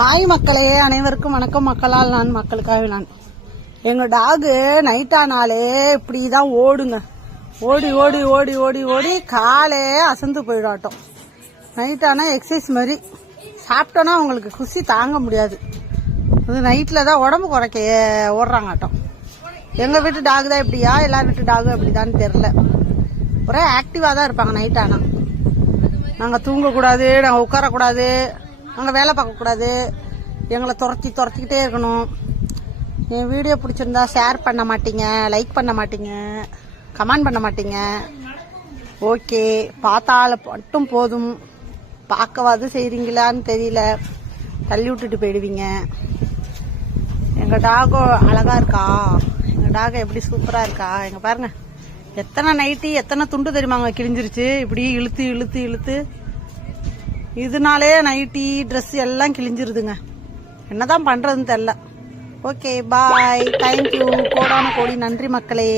Hi மக்களே, அனைவருக்கும் வணக்கம். மக்களால் நான், மக்களுக்காக நான். எங்க டாகு நைட் ஆனாலே இப்படிதான் ஓடுங்க. ஓடி ஓடி ஓடி ஓடி ஓடி காலே அசந்து போயிடாட்டும். நைட் ஆனா எக்ஸசைஸ் மாதிரி சாப்பிட்டோன்னா அவங்களுக்கு குசி தாங்க முடியாது. அது நைட்ல தான் உடம்பு குறைக்க ஓடுறாங்கட்டும். எங்க வீட்டு டாக் தான் இப்படியா, எல்லார் வீட்டு டாகும் அப்படிதான்னு தெரியல. ஒரே ஆக்டிவா தான் இருப்பாங்க நைட் ஆனா. நாங்க தூங்கக்கூடாது, நாங்க உட்காரக்கூடாது, நாங்கள் வேலை பார்க்கக்கூடாது, எங்களை துரத்திக்கிட்டே இருக்கணும். என் வீடியோ பிடிச்சிருந்தா ஷேர் பண்ண மாட்டீங்க, லைக் பண்ண மாட்டீங்க, கமெண்ட் பண்ண மாட்டீங்க. ஓகே, பார்த்தால மட்டும் போதும், பார்க்கவாது செய்கிறீங்களான்னு தெரியல, தள்ளி விட்டுட்டு போயிடுவீங்க. எங்கள் டாகோ அழகாக இருக்கா, எங்கள் டாகோ எப்படி சூப்பராக இருக்கா. எங்கள் பாருங்க, எத்தனை நைட்டி எத்தனை துண்டு தெரியுமாங்க கிழிஞ்சிருச்சு. இப்படி இழுத்து இழுத்து இழுத்து இதனாலே நைட்டி ட்ரெஸ் எல்லாம் கிழிஞ்சிருதுங்க. என்னதான் பண்றதுன்னு தெரியல. ஓகே, பாய், தேங்க்யூ, கோடான கோடி நன்றி மக்களே.